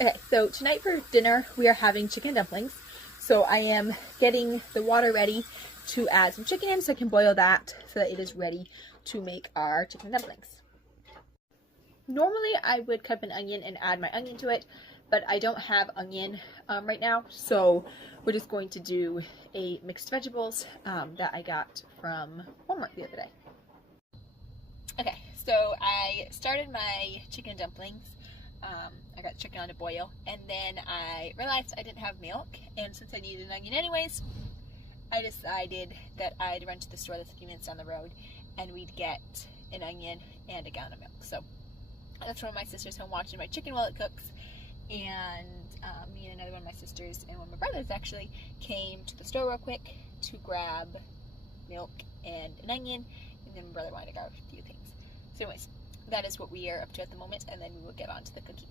Okay, so tonight for dinner we are having chicken dumplings. So I am getting the water ready to add some chicken in so I can boil that so that it is ready to make our chicken dumplings. Normally I would cut up an onion and add my onion to it, but I don't have onion right now, so we're just going to do a mixed vegetables that I got from Walmart the other day. Okay, so I started my chicken dumplings. I got chicken on a boil, and then I realized I didn't have milk, and since I needed an onion anyways, I decided that I'd run to the store that's a few minutes down the road, and we'd get an onion and a gallon of milk. So that's one of my sisters home watching my chicken while it cooks, and me and another one of my sisters and one of my brothers actually came to the store real quick to grab milk and an onion, and then my brother wanted to grab a few things. So anyways, that is what we are up to at the moment, and then we will get on to the cooking.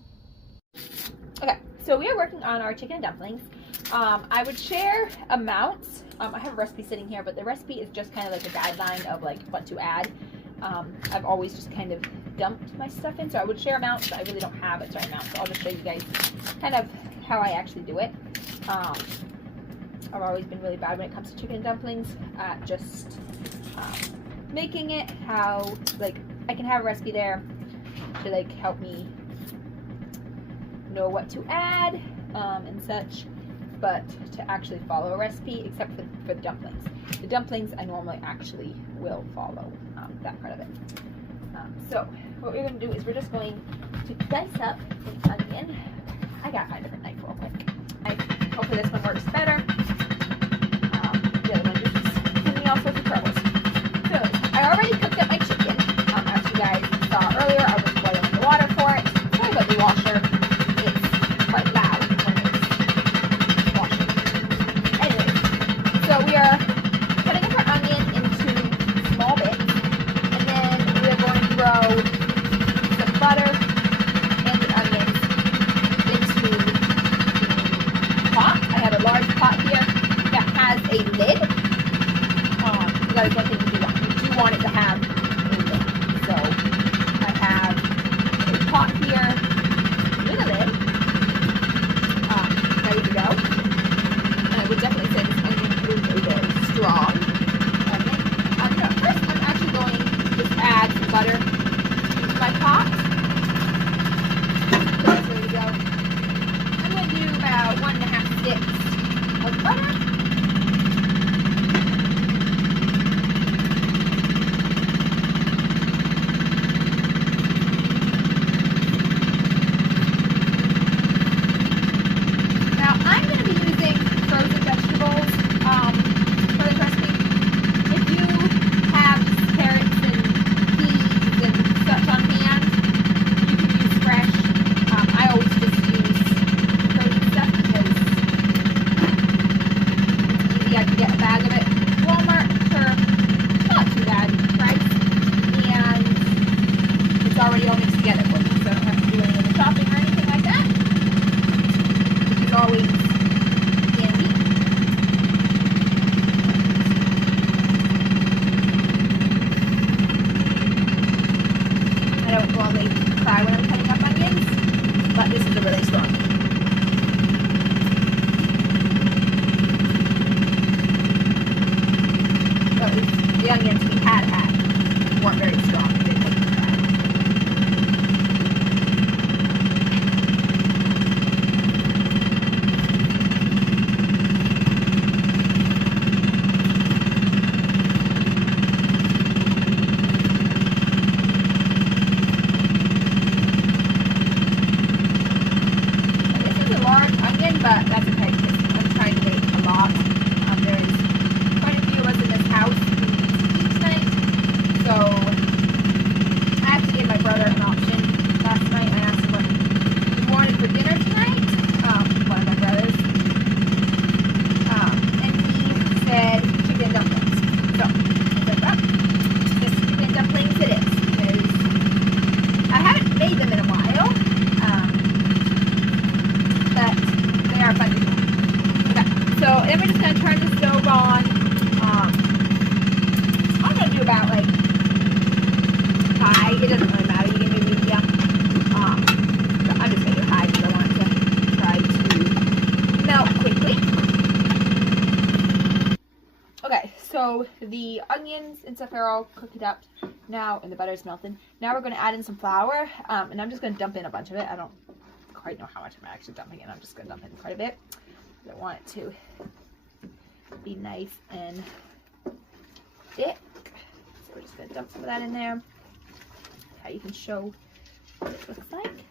Okay, so we are working on our chicken dumplings. I would share amounts. I have a recipe sitting here, but the recipe is just kind of like a guideline of like what to add. I've always just kind of dumped my stuff in, so I would share amounts, but I really don't have a certain amount, so I'll just show you guys kind of how I actually do it. I've always been really bad when it comes to chicken dumplings at just making it. How, like, I can have a recipe there to like help me know what to add and such, but to actually follow a recipe, except for the dumplings. The dumplings I normally actually will follow that part of it. So what we're going to do is we're just going to dice up an onion. I got my different knife real quick. Hopefully this one works better. The other one just giving me all sorts of troubles. So I already cooked up my chicken. As you guys saw earlier, I was boiling the water for it. Sorry about the washer. It's quite loud when it's washing. Anyway, so we are cutting up our onion into small bits, and then we are going to throw some butter and the onions into the pot. I have a large pot here that has a lid. That is one thing you do want. You do want it to have a lid. So I have a pot here with a lid, ready to go. And I would definitely say this onion is very strong. First I'm actually going to just add some butter into my pot. So that's ready to go. I'm going to do about 1.5 sticks of butter. The onions we had weren't very strong. They didn't take them bad. This is a large onion, but that's okay because I'm trying to make a lot. There's quite a few of us in this house. So I actually gave my brother an option last night. I asked him what he wanted for dinner tonight, one of my brothers, and he said chicken dumplings. So I said, oh, just chicken dumplings it is, because I haven't made them in a while, but they are fun to do. Okay, so then we're just going to turn the stove on. I'm going to do about like high. It doesn't really matter. You can do medium. But I'm just going to do high because I want it to So the onions and stuff are all cooked up now, and the butter's melted. Now we're going to add in some flour, and I'm just going to dump in a bunch of it. I don't quite know how much I'm actually dumping in. I'm just going to dump in quite a bit. I want it to be nice and thick. So we're just going to dump some of that in there. How you can show what it looks like.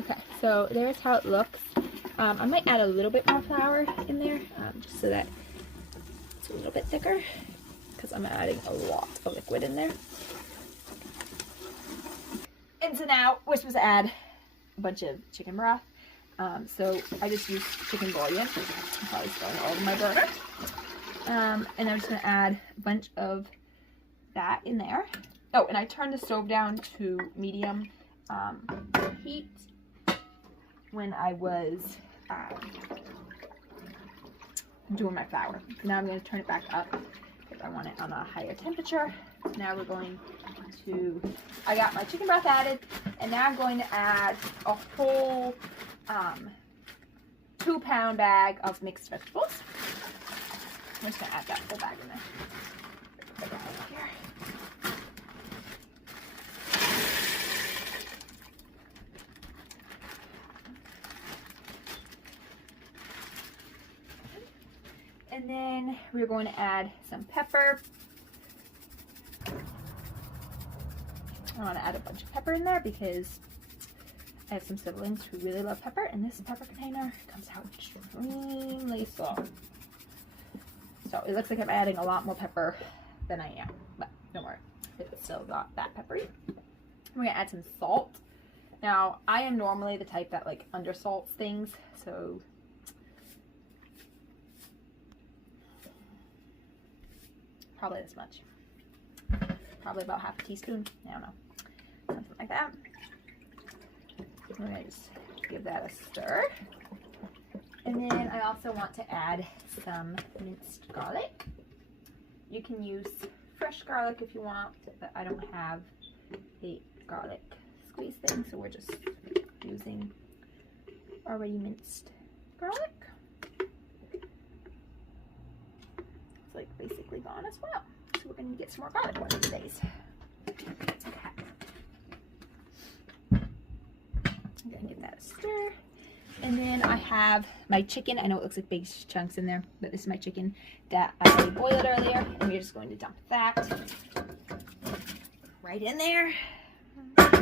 Okay, so there's how it looks. I might add a little bit more flour in there, just so that it's a little bit thicker, because I'm adding a lot of liquid in there. And so now we're supposed to add a bunch of chicken broth. So I just used chicken bouillon. I'm probably spilling all over my burner. And I'm just going to add a bunch of that in there. Oh, and I turned the stove down to medium heat when I was doing my flour. So now I'm going to turn it back up because I want it on a higher temperature. Now we're going to, I got my chicken broth added, and now I'm going to add a whole 2-pound bag of mixed vegetables. I'm just going to add that whole bag in there. Put that over here. And then we're going to add some pepper. I want to add a bunch of pepper in there because I have some siblings who really love pepper, and this pepper container comes out extremely soft. So it looks like I'm adding a lot more pepper than I am, but don't worry, it's still not that peppery. We're gonna add some salt. Now, I am normally the type that like undersalts things, so probably this much. Probably about half a teaspoon. I don't know. Something like that. We're going to just give that a stir. And then I also want to add some minced garlic. You can use fresh garlic if you want, but I don't have a garlic squeeze thing, so we're just using already minced garlic. It's like basically gone as well. So we're going to get some more garlic one of these days. I'm going to give that a stir. And then I have my chicken. I know it looks like big chunks in there, but this is my chicken that I boiled earlier. And we're just going to dump that right in there. That's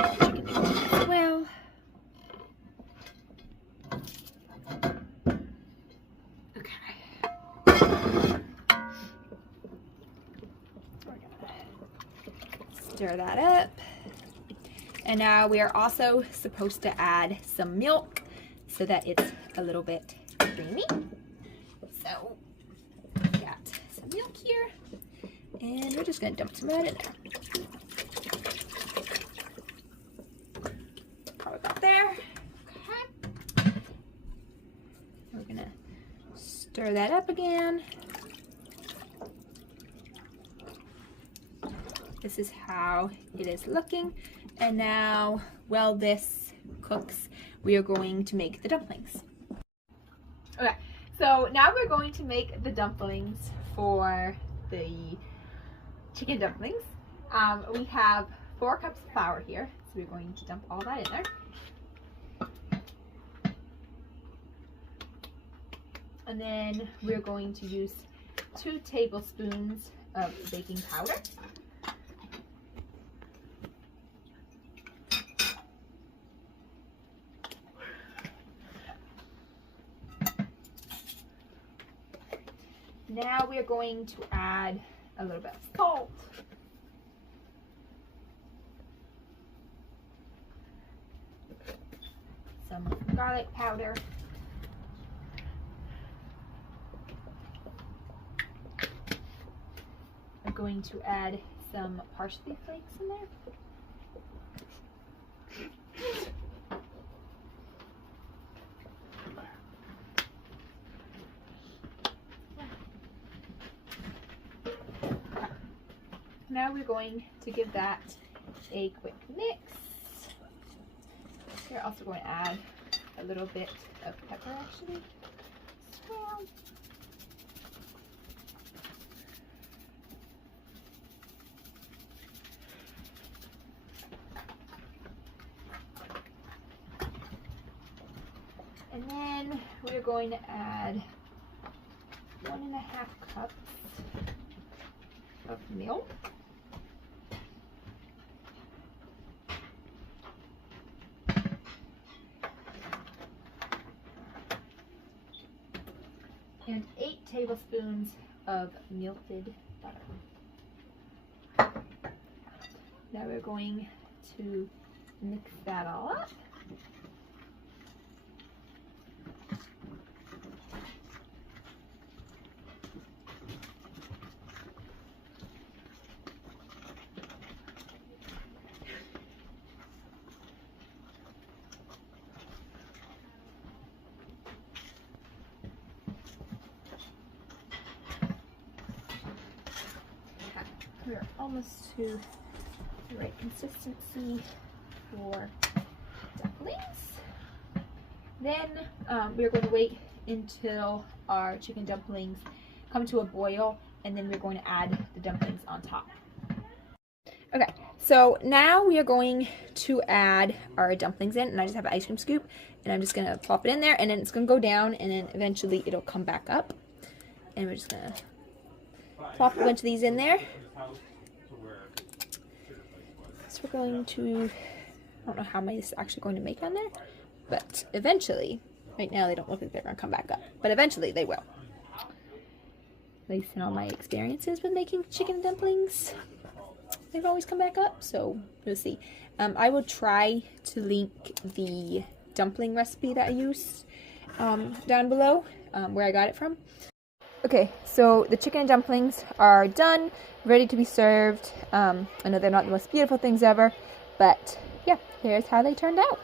how the chicken goes as well. Stir that up. And now we are also supposed to add some milk so that it's a little bit creamy. So we got some milk here, and we're just going to dump some of that in there. Probably about there. Okay. We're going to stir that up again. This is how it is looking. And now, while this cooks, we are going to make the dumplings. Okay, so now we're going to make the dumplings for the chicken dumplings. We have 4 cups of flour here, so we're going to dump all that in there. And then we're going to use 2 tablespoons of baking powder. Now we are going to add a little bit of salt. Some garlic powder. I'm going to add some parsley flakes in there. Now we're going to give that a quick mix. We're also going to add a little bit of pepper actually. And then we're going to add 1.5 cups of milk. And 8 tablespoons of melted butter. Now we're going to mix that all up. We're almost to the right consistency for dumplings. Then we're going to wait until our chicken dumplings come to a boil, and then we're going to add the dumplings on top. Okay, so now we are going to add our dumplings in, and I just have an ice cream scoop, and I'm just going to plop it in there, and then it's going to go down, and then eventually it'll come back up. And we're just going to plop a bunch of these in there. So we're going to, I don't know how many this is actually going to make on there, but eventually, right now they don't look like they're going to come back up, but eventually they will. Based on all my experiences with making chicken dumplings, they've always come back up, so we'll see. I will try to link the dumpling recipe that I used down below, where I got it from. Okay, so the chicken and dumplings are done, ready to be served. I know they're not the most beautiful things ever, but yeah, here's how they turned out.